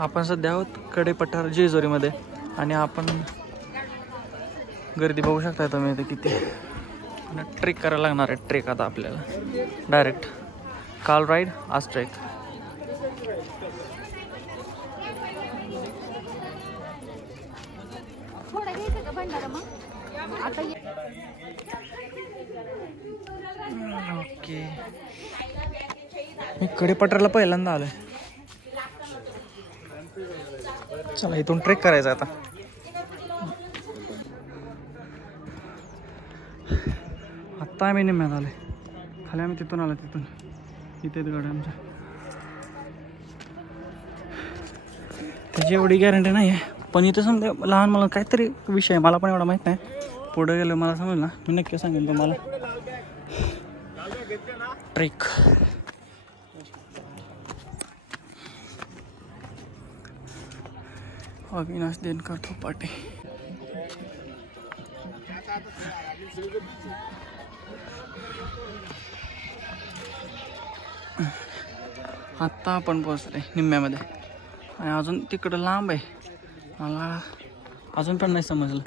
आपण सध्या आहोत कडेपठार जेजुरीमध्ये आणि आपण गर्दी बघू शकता तुम्ही इथे किती. ट्रेक करायला लागणार आहे. ट्रेक आता आपल्याला डायरेक्ट काल राईड आज ट्रेक. ओके मी कडेपठारला पहिल्यांदा आलोय. चला इथून ट्रेक करायचा आता. आत्ता आम्ही निम्म्यात आलोय. खाली आम्ही तिथून आलो. तिथून इथे गाड्या आमच्या. त्याची एवढी गॅरंटी नाही आहे पण इथे समजा लहान मला काहीतरी विषय आहे. मला पण एवढा माहीत नाही. पुढे गेलं मला समजेल ना. मी नक्की सांगेन तुम्हाला. ट्रेक अविनाश देनकर थोपाटे. आत्ता आपण पोहोचले निम्म्यामध्ये आणि अजून तिकडं लांब आहे. मला अजून पण नाही समजलं.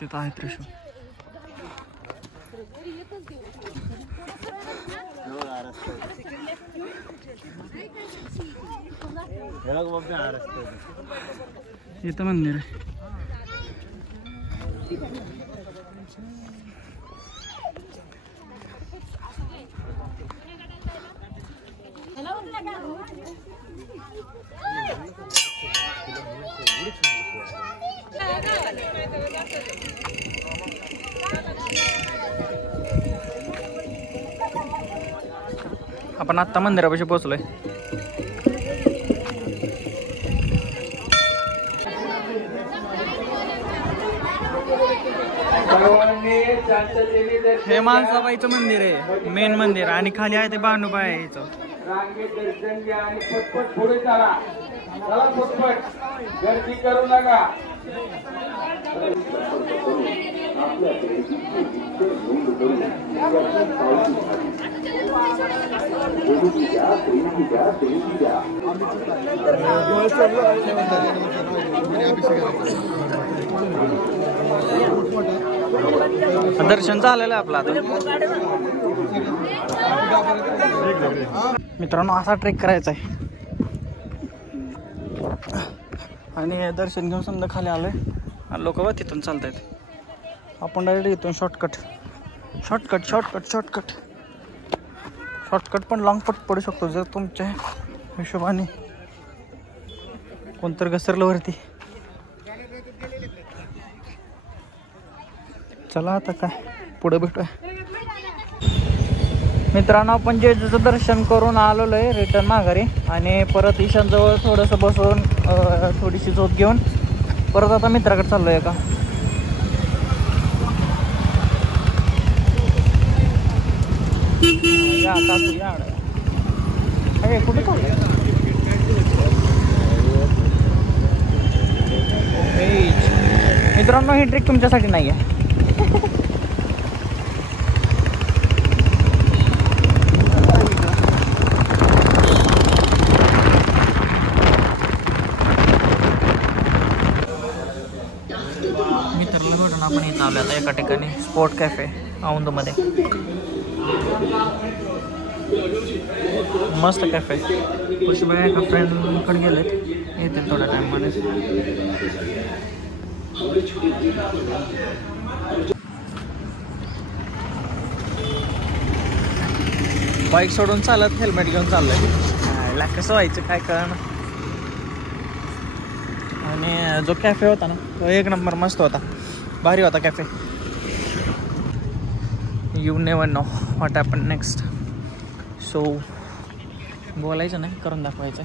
तिथं आहे त्रिशूळ. इथं मंदिर आहे. आपण आत्ता मंदिरापाशी पोहोचलोय. हे माणसाबाईचं मंदिर आहे. मेन मंदिर आणि खाली आहे ते बानुबाई आहे. याचं दर्शन घ्या आणि पटपट पुढे चला. चला पटपट गर्दी करू नका. दर्शन झालेलं आहे आपलं आता. मित्रांनो असा ट्रेक करायचा आहे आणि दर्शन घेऊन समजा खाली आलोय आणि लोक तिथून चालत आहेत. आपण डायरेक्ट इथून शॉर्टकट पण लॉंग पट पडू शकतो जर तुमच्या हिशोबाने कोणतर घसरलं वरती. चला आता काय पुढे भेटूया. मित्रांनो आपण जेजूचं दर्शन करून आलेलो आहे रिटर्न माघारी आणि परत ईशानजवळ थोडंसं बसून थोडीशी झोप घेऊन परत आता मित्राकडे चाललोय का. या काकू या कुठे चाललंय. मित्रांनो ही ट्रिक तुमच्यासाठी नाही आहे. मित्राला भेटून आपण इथं आलो आता एका ठिकाणी स्पोर्ट कॅफे औंधमध्ये. मस्त कॅफे. खुशबाई एका फ्रेंडकडे गेलेत. येतील थोड्या टाईममध्ये. बाईक सोडून चालत हेल्मेट घेऊन चाललंय. कसं व्हायचं काय कळणार. आणि जो कॅफे होता ना तो एक नंबर मस्त होता. भारी होता cafe. You never know what happen next. So बोलायचं नाही करून दाखवायचं.